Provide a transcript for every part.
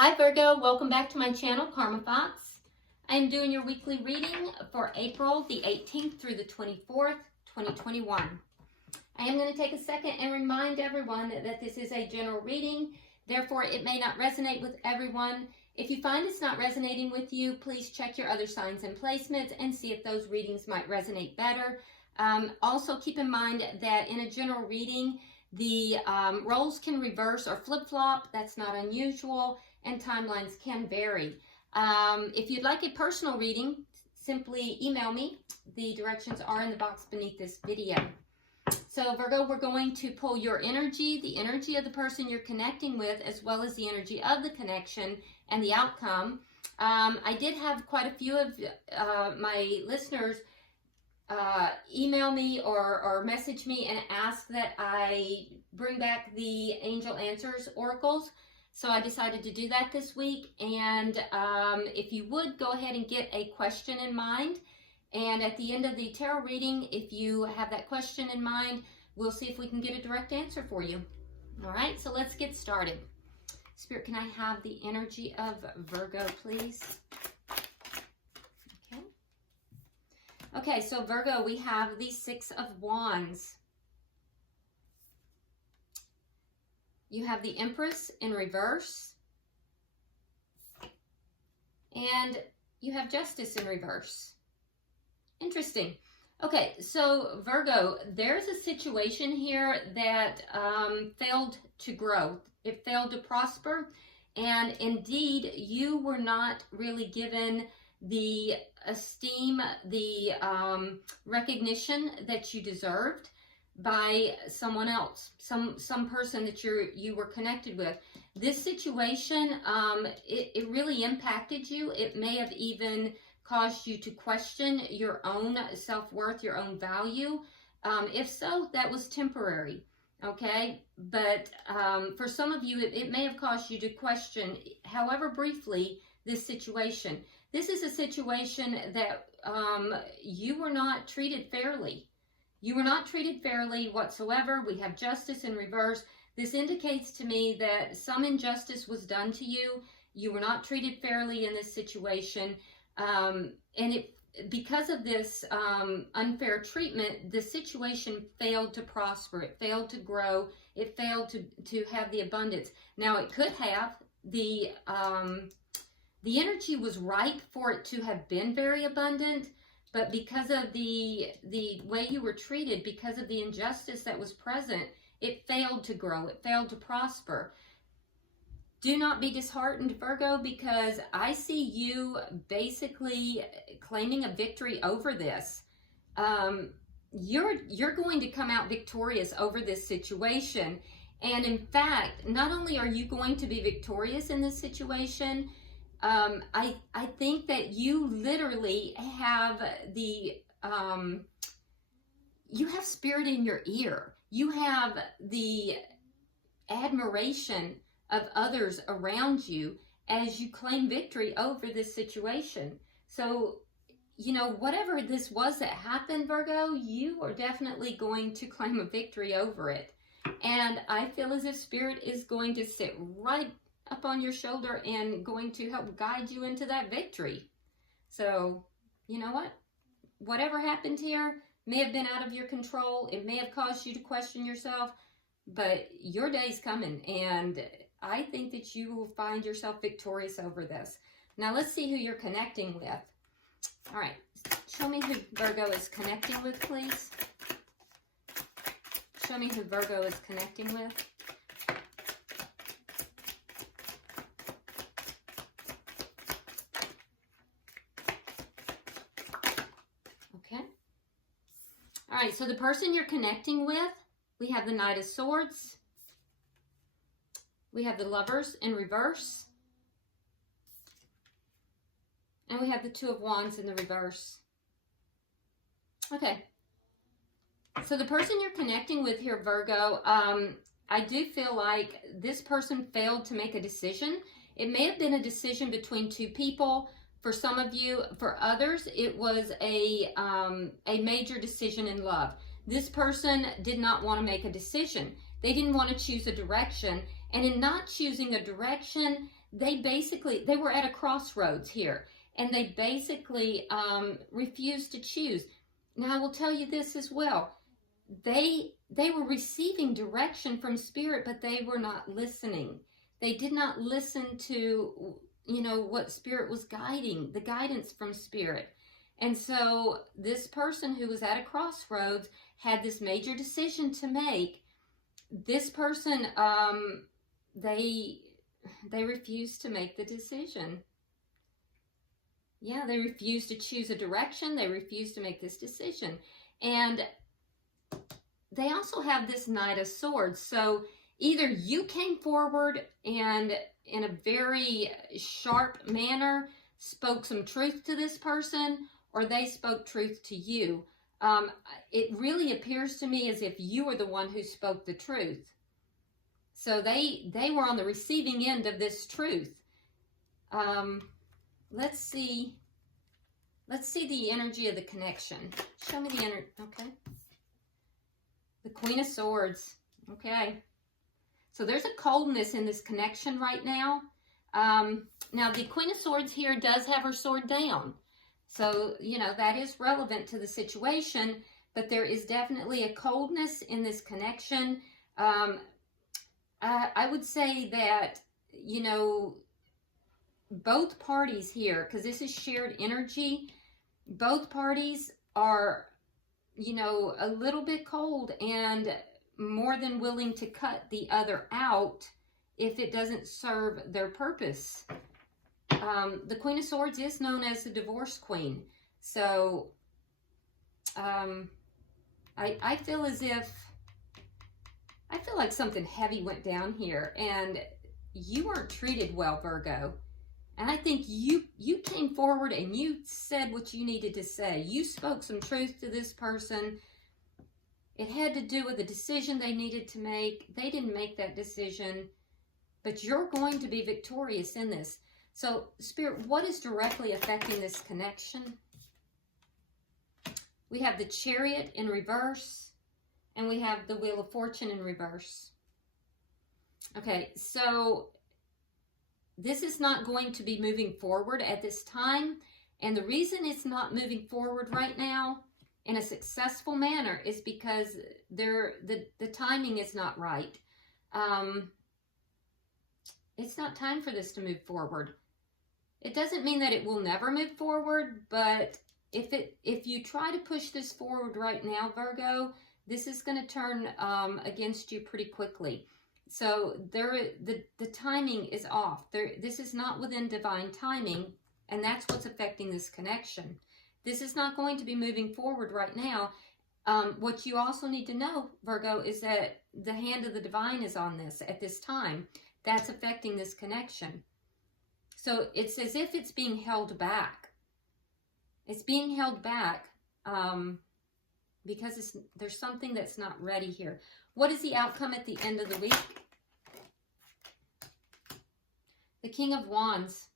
Hi Virgo, welcome back to my channel, Karma Fox. I am doing your weekly reading for April the 18th through the 24th, 2021. I am going to take a second and remind everyone that this is a general reading, therefore it may not resonate with everyone. If you find it's not resonating with you, please check your other signs and placements and see if those readings might resonate better. Also keep in mind that in a general reading, the roles can reverse or flip-flop. That's not unusual, and timelines can vary. If you'd like a personal reading, simply email me. The directions are in the box beneath this video. So Virgo, we're going to pull your energy, the energy of the person you're connecting with, as well as the energy of the connection and the outcome. I did have quite a few of my listeners email me or message me and ask that I bring back the Angel Answers oracles. So I decided to do that this week. And if you would, go ahead and get a question in mind. And at the end of the tarot reading, if you have that question in mind, we'll see if we can get a direct answer for you. All right, so let's get started. Spirit, can I have the energy of Virgo, please? Okay, so Virgo, we have the Six of Wands. You have the Empress in reverse. And you have Justice in reverse. Interesting. Okay, so Virgo, there's a situation here that failed to grow. It failed to prosper. And indeed, you were not really given the esteem, the recognition that you deserved by someone else, some person that you were connected with. This situation, it really impacted you. It may have even caused you to question your own self-worth, your own value. If so, that was temporary, okay? But for some of you, it may have caused you to question, however briefly, this situation. This is a situation that you were not treated fairly. You were not treated fairly whatsoever. We have Justice in reverse. This indicates to me that some injustice was done to you. You were not treated fairly in this situation. And because of this unfair treatment, the situation failed to prosper. It failed to grow. It failed to have the abundance. Now, it could have. The energy was ripe for it to have been very abundant, but because of the way you were treated, because of the injustice that was present, it failed to grow. It failed to prosper. Do not be disheartened, Virgo, because I see you basically claiming a victory over this. You're going to come out victorious over this situation. And in fact, not only are you going to be victorious in this situation, I think that you literally have you have spirit in your ear. You have the admiration of others around you as you claim victory over this situation. So, you know, whatever this was that happened, Virgo, you are definitely going to claim a victory over it. And I feel as if Spirit is going to sit right up on your shoulder and going to help guide you into that victory. So, you know what? Whatever happened here may have been out of your control. It may have caused you to question yourself, but your day's coming, and I think that you will find yourself victorious over this. Now, let's see who you're connecting with. All right, show me who Virgo is connecting with, please. Show me who Virgo is connecting with. Okay. All right, so the person you're connecting with, we have the Knight of Swords. We have the Lovers in reverse. And we have the Two of Wands in the reverse. Okay. So the person you're connecting with here, Virgo, I do feel like this person failed to make a decision. It may have been a decision between two people. For some of you, for others, it was a major decision in love. This person did not want to make a decision. They didn't want to choose a direction. And in not choosing a direction, they were at a crossroads here, and they basically refused to choose. Now, I will tell you this as well. They were receiving direction from Spirit, but they were not listening. They did not listen to, what Spirit was guiding, the guidance from Spirit. And so this person who was at a crossroads had this major decision to make. This person, they refused to make the decision. Yeah, they refused to choose a direction. They refused to make this decision. And they also have this Knight of Swords. So either you came forward and in a very sharp manner spoke some truth to this person, or they spoke truth to you. It really appears to me as if you were the one who spoke the truth. So they were on the receiving end of this truth. Let's see the energy of the connection. Show me the energy. Okay. The Queen of Swords. Okay. So there's a coldness in this connection right now. Now the Queen of Swords here does have her sword down. So, that is relevant to the situation, but there is definitely a coldness in this connection. I would say that, both parties here, because this is shared energy, both parties are, a little bit cold and more than willing to cut the other out if it doesn't serve their purpose. The Queen of Swords is known as the divorce queen. So I feel like something heavy went down here and you weren't treated well, Virgo. And I think you came forward and you said what you needed to say. You spoke some truth to this person. It had to do with a decision they needed to make. They didn't make that decision, but you're going to be victorious in this. So, Spirit, what is directly affecting this connection? We have the Chariot in reverse, and we have the Wheel of Fortune in reverse. Okay, so this is not going to be moving forward at this time, and the reason it's not moving forward right now in a successful manner is because the timing is not right. It's not time for this to move forward. It doesn't mean that it will never move forward, but if you try to push this forward right now, Virgo, this is going to turn against you pretty quickly. So the timing is off. This is not within divine timing, and that's what's affecting this connection. This is not going to be moving forward right now. What you also need to know, Virgo, is that the hand of the divine is on this at this time. That's affecting this connection. So it's as if it's being held back. It's being held back because there's something that's not ready here. What is the outcome at the end of the week? The King of Wands.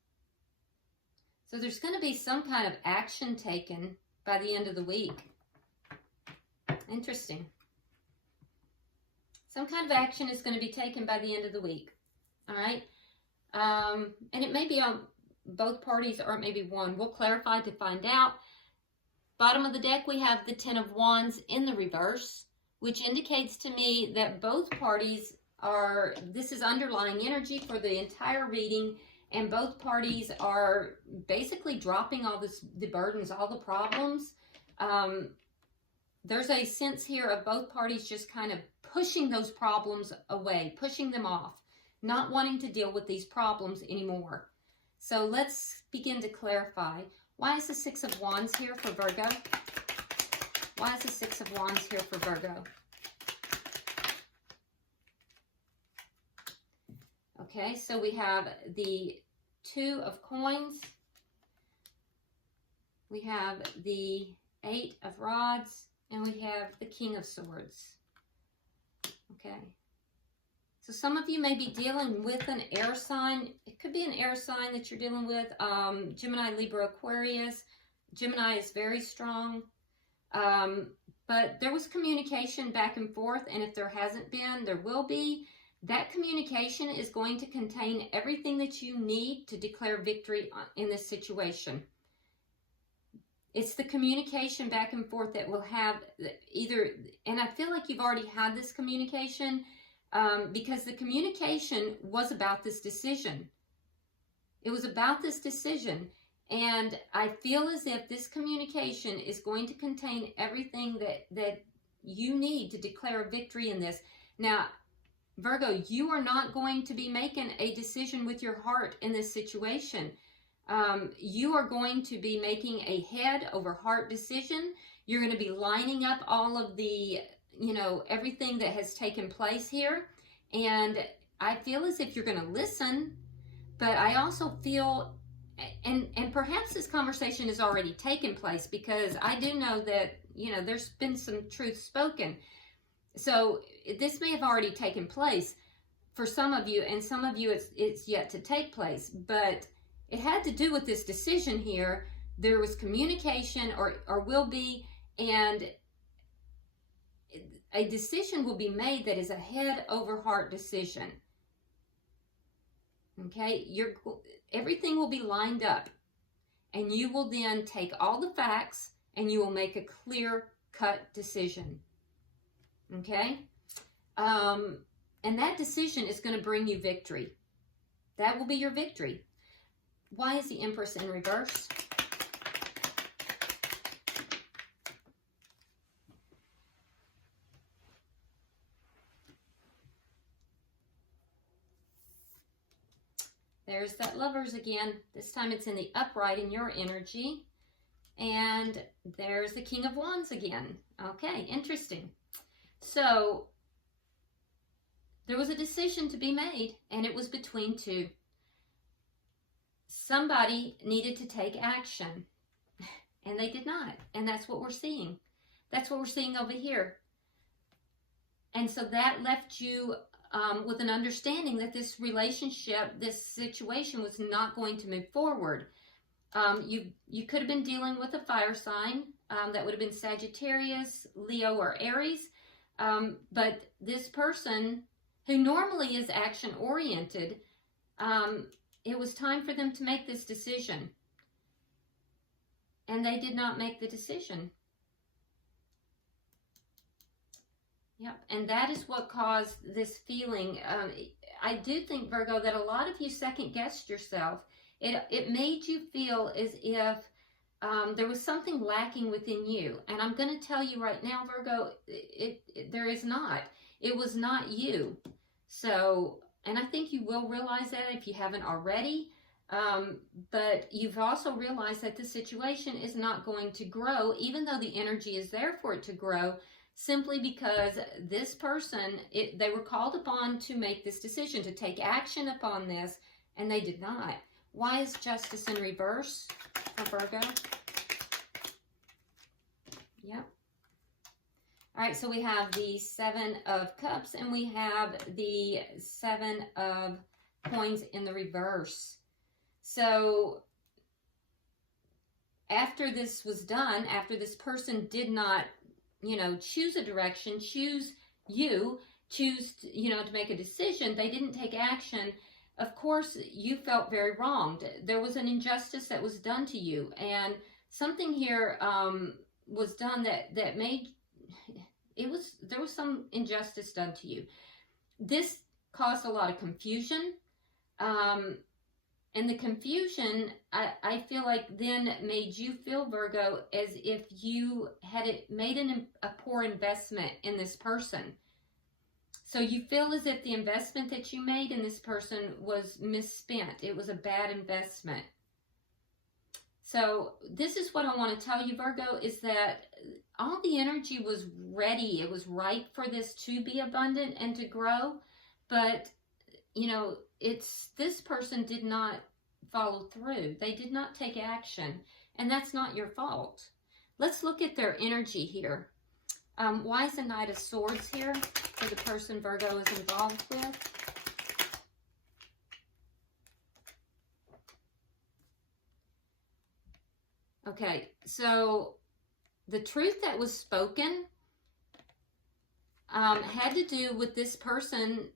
So there's going to be some kind of action taken by the end of the week. Interesting. Some kind of action is going to be taken by the end of the week. All right. And it may be on both parties or maybe one. We'll clarify to find out. Bottom of the deck, we have the Ten of Wands in the reverse, which indicates to me that both parties this is underlying energy for the entire reading, and both parties are basically dropping all the burdens, all the problems. There's a sense here of both parties just kind of pushing those problems away, pushing them off, not wanting to deal with these problems anymore. So let's begin to clarify. Why is the Six of Wands here for Virgo? Why is the Six of Wands here for Virgo? Okay, so we have the Two of Coins. We have the Eight of Rods. And we have the King of Swords. Okay. So some of you may be dealing with an air sign. It could be an air sign that you're dealing with. Gemini, Libra, Aquarius. Gemini is very strong. But there was communication back and forth. And if there hasn't been, there will be. That communication is going to contain everything that you need to declare victory in this situation. It's the communication back and forth that will have either, and I feel like you've already had this communication because the communication was about this decision. It was about this decision. And I feel as if this communication is going to contain everything that you need to declare a victory in this. Now, Virgo, you are not going to be making a decision with your heart in this situation. You are going to be making a head over heart decision. You're going to be lining up all of the, everything that has taken place here. And I feel as if you're going to listen, but I also feel, and perhaps this conversation has already taken place, because I do know that, there's been some truth spoken. So this may have already taken place for some of you, and some of you it's yet to take place, but it had to do with this decision here. There was communication or will be, and a decision will be made that is a head over heart decision. Okay, everything will be lined up, and you will then take all the facts and you will make a clear-cut decision. Okay, and that decision is going to bring you victory. That will be your victory. Why is the Empress in reverse? There's that Lovers again. This time it's in the upright in your energy. And there's the King of Wands again. Okay, interesting. So there was a decision to be made, and it was between two. Somebody needed to take action, and they did not. And that's what we're seeing. That's what we're seeing over here. And so that left you with an understanding that this relationship, this situation was not going to move forward. You could have been dealing with a fire sign. That would have been Sagittarius, Leo, or Aries. But this person, who normally is action-oriented, it was time for them to make this decision. And they did not make the decision. Yep, and that is what caused this feeling. I do think, Virgo, that a lot of you second-guessed yourself. It made you feel as if there was something lacking within you. And I'm going to tell you right now, Virgo, there is not. It was not you. So, and I think you will realize that if you haven't already. But you've also realized that the situation is not going to grow, even though the energy is there for it to grow, simply because this person, they were called upon to make this decision, to take action upon this, and they did not. Why is Justice in reverse for Virgo? Yep. All right, so we have the Seven of Cups, and we have the Seven of Coins in the reverse. So after this was done, after this person did not, choose a direction, choose to make a decision, they didn't take action. Of course, you felt very wronged. There was an injustice that was done to you, and something here was done that made there was some injustice done to you. This caused a lot of confusion, and the confusion, I feel like, then made you feel, Virgo, as if you had made a poor investment in this person. So you feel as if the investment that you made in this person was misspent. It was a bad investment. So this is what I want to tell you, Virgo, is that all the energy was ready. It was right for this to be abundant and to grow. But, this person did not follow through. They did not take action. And that's not your fault. Let's look at their energy here. Why is the Knight of Swords here for the person Virgo is involved with? Okay, so the truth that was spoken had to do with this person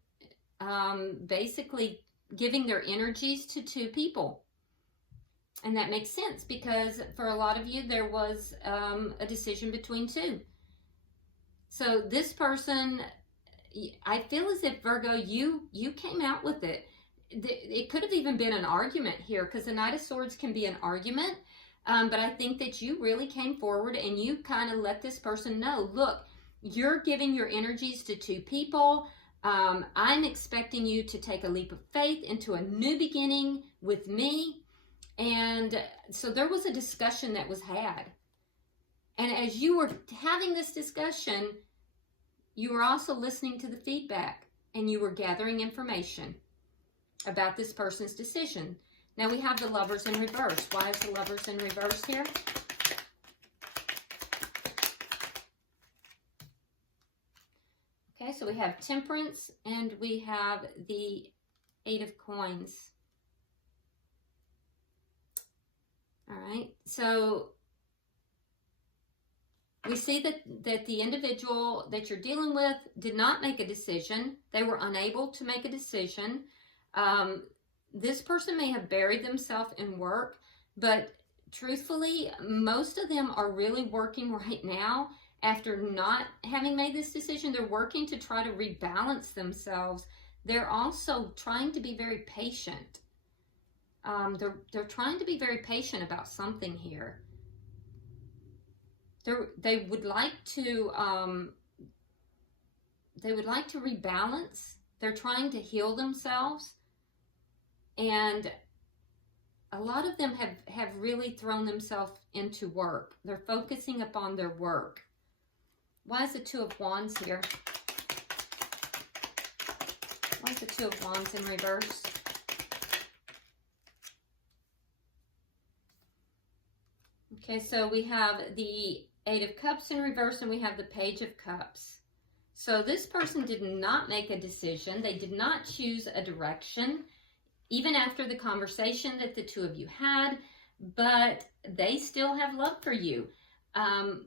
basically giving their energies to two people. And that makes sense because for a lot of you, there was a decision between two. So this person, I feel as if, Virgo, you came out with it. It could have even been an argument here, because the Knight of Swords can be an argument. But I think that you really came forward and you kind of let this person know, look, you're giving your energies to two people. I'm expecting you to take a leap of faith into a new beginning with me. And so there was a discussion that was had. And as you were having this discussion, you were also listening to the feedback and you were gathering information about this person's decision. Now we have the Lovers in reverse. Why is the Lovers in reverse here? Okay, so we have Temperance and we have the Eight of Coins. All right, so we see that the individual that you're dealing with did not make a decision. They were unable to make a decision. This person may have buried themselves in work, but truthfully, most of them are really working right now after not having made this decision. They're working to try to rebalance themselves. They're also trying to be very patient. They're trying to be very patient about something here. They would like to rebalance. They're trying to heal themselves. And a lot of them have really thrown themselves into work. They're focusing upon their work. Why is the Two of Wands here? Why is the Two of Wands in reverse? Okay, so we have the Eight of Cups in reverse and we have the Page of Cups. So this person did not make a decision. They did not choose a direction, even after the conversation that the two of you had, but they still have love for you.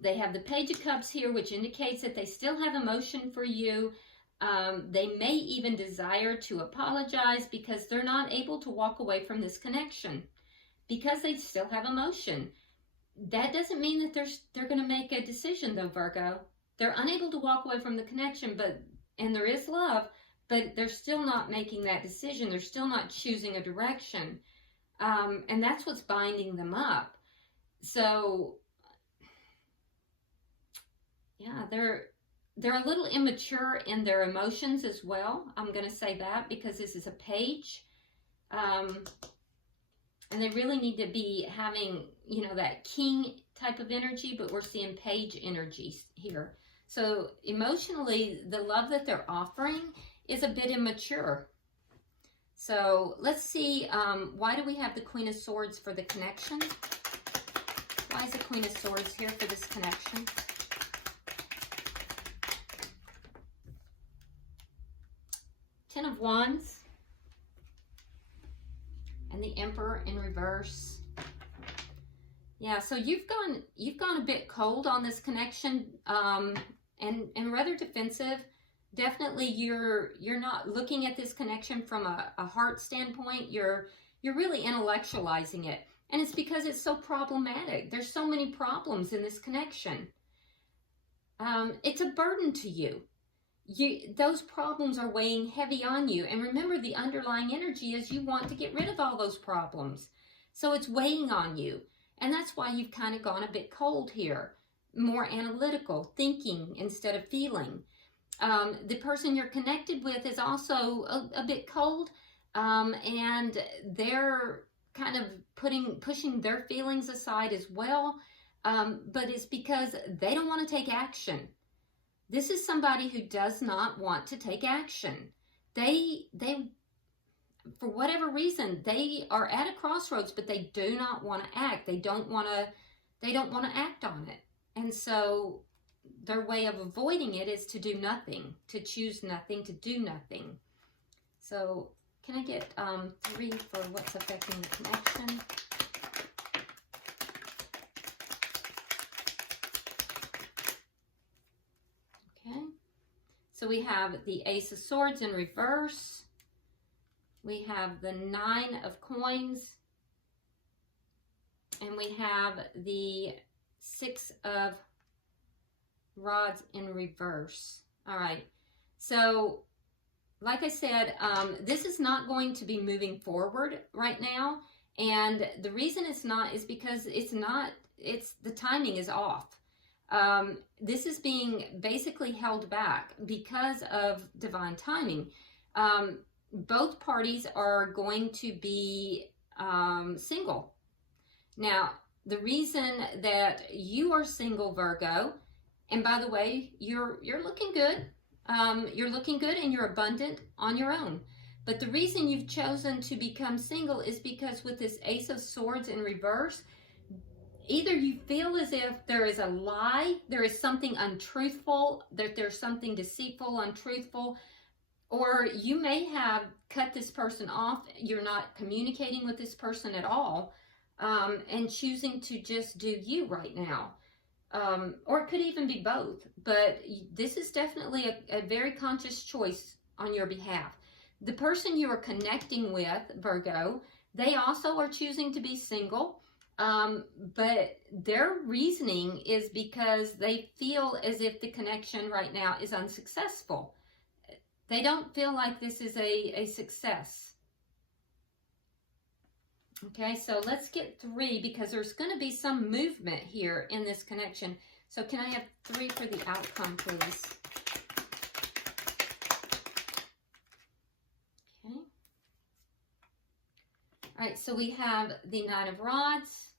They have the Page of Cups here, which indicates that they still have emotion for you. They may even desire to apologize because they're not able to walk away from this connection because they still have emotion. That doesn't mean that they're going to make a decision, though, Virgo. They're unable to walk away from the connection, and there is love, but they're still not making that decision. They're still not choosing a direction. And that's what's binding them up. So, yeah, they're a little immature in their emotions as well. I'm going to say that because this is a page. And they really need to be having, you know, that king type of energy, but we're seeing page energies here. So emotionally, the love that they're offering is a bit immature. So let's see, why do we have the Queen of Swords for the connection? Why is the Queen of Swords here for this connection? Ten of Wands. And the Emperor in reverse. Yeah, so you've gone a bit cold on this connection, and rather defensive. Definitely, you're not looking at this connection from a heart standpoint. You're really intellectualizing it, and it's because it's so problematic. There's so many problems in this connection. It's a burden to you. Those problems are weighing heavy on you. And remember, the underlying energy is you want to get rid of all those problems. So it's weighing on you. And that's why you've kind of gone a bit cold here. More analytical, thinking instead of feeling. The person you're connected with is also a bit cold. And they're kind of pushing their feelings aside as well. But it's because they don't want to take action. This is somebody who does not want to take action. They, for whatever reason, they are at a crossroads, but they do not want to act. They don't want to act on it. And so their way of avoiding it is to do nothing, to choose nothing, to do nothing. So can I get 3 for what's affecting the connection? So we have the Ace of Swords in reverse. We have the 9 of coins. And we have the 6 of rods in reverse. All right. So, like I said, this is not going to be moving forward right now. And the reason it's not is because the timing is off. This is being basically held back because of divine timing. Both parties are going to be single. Now, the reason that you are single, Virgo, and by the way, you're looking good. You're looking good and you're abundant on your own. But the reason you've chosen to become single is because with this Ace of Swords in reverse, either you feel as if there is a lie, there is something untruthful, that there's something deceitful, untruthful, or you may have cut this person off. You're not communicating with this person at all. And choosing to just do you right now. Or it could even be both. But this is definitely a very conscious choice on your behalf. The person you are connecting with, Virgo, they also are choosing to be single. But their reasoning is because they feel as if the connection right now is unsuccessful. They don't feel like this is a success. Okay, so let's get 3 because there's going to be some movement here in this connection. So can I have 3 for the outcome, please? Okay. All right, so we have the 9 of Rods.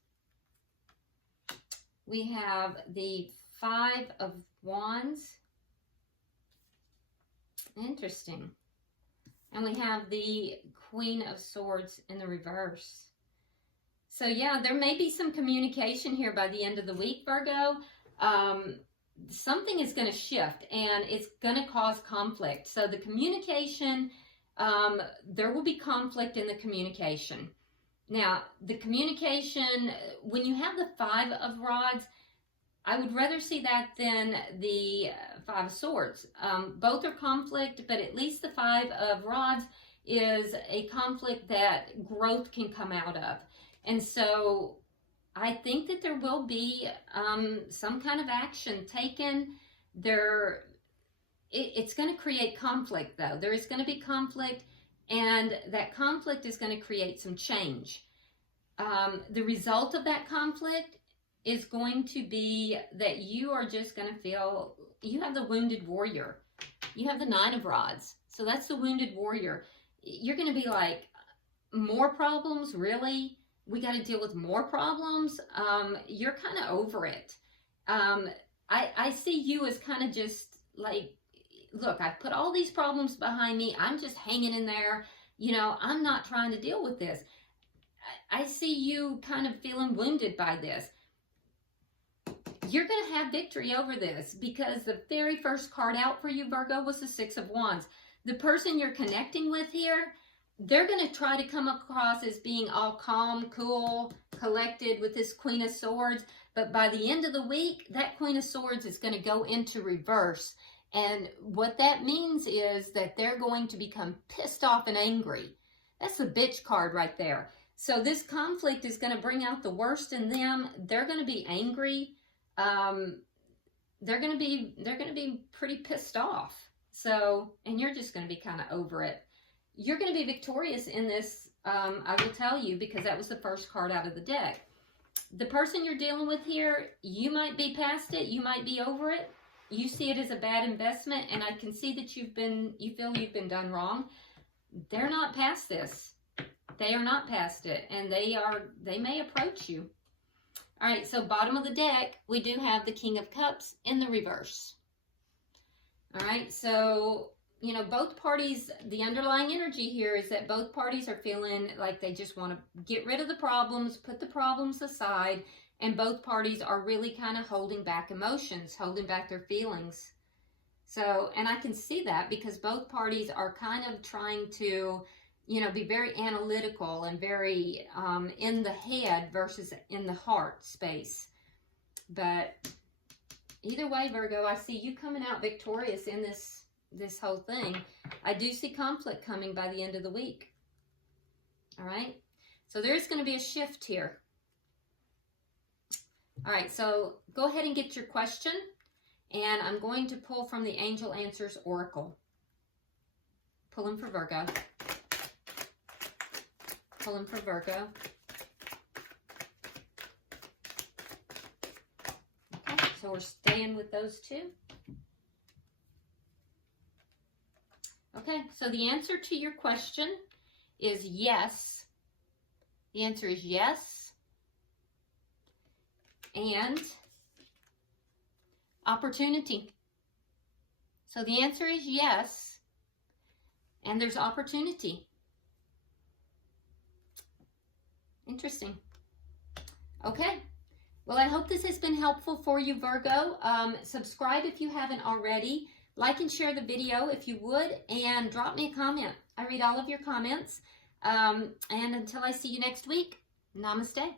We have the 5 of Wands. Interesting. And we have the Queen of Swords in the reverse. So yeah, there may be some communication here by the end of the week, Virgo. Something is going to shift and it's going to cause conflict. So the communication, there will be conflict in the communication. Now, the communication, when you have the 5 of Rods, I would rather see that than the 5 of Swords. Both are conflict, but at least the 5 of Rods is a conflict that growth can come out of. And so I think that there will be some kind of action taken. It's going to create conflict, though. There is going to be conflict, and that conflict is going to create some change. The result of that conflict is going to be that you are just going to feel, you have the wounded warrior. You have the 9 of Rods. So that's the wounded warrior. You're going to be like, more problems? Really? We got to deal with more problems? You're kind of over it. I see you as kind of just like, look, I've put all these problems behind me. I'm just hanging in there. You know, I'm not trying to deal with this. I see you kind of feeling wounded by this. You're going to have victory over this because the very first card out for you, Virgo, was the 6 of Wands. The person you're connecting with here, they're going to try to come across as being all calm, cool, collected with this Queen of Swords. But by the end of the week, that Queen of Swords is going to go into reverse. And what that means is that they're going to become pissed off and angry. That's the bitch card right there. So this conflict is going to bring out the worst in them. They're going to be angry. They're going to be pretty pissed off. So, and you're just going to be kind of over it. You're going to be victorious in this, I will tell you, because that was the first card out of the deck. The person you're dealing with here, you might be past it. You might be over it. You see it as a bad investment, and I can see that you feel you've been done wrong. They're not past this. They are not past it, and they may approach you. All right, so bottom of the deck, we do have the King of Cups in the reverse. All right, so, you know, both parties, the underlying energy here is that both parties are feeling like they just want to get rid of the problems, put the problems aside, and both parties are really kind of holding back emotions, holding back their feelings. So, and I can see that because both parties are kind of trying to, you know, be very analytical and very in the head versus in the heart space. But either way, Virgo, I see you coming out victorious in this whole thing. I do see conflict coming by the end of the week. All right. So there's going to be a shift here. All right. So go ahead and get your question. And I'm going to pull from the Angel Answers Oracle. Pulling for Virgo. Pulling for Virgo. Okay, so we're staying with those two. Okay, so the answer to your question is yes. The answer is yes. And opportunity. So the answer is yes. And there's opportunity. Interesting. Okay. Well, I hope this has been helpful for you, Virgo. Subscribe if you haven't already. Like and share the video if you would. And drop me a comment. I read all of your comments. And until I see you next week, namaste.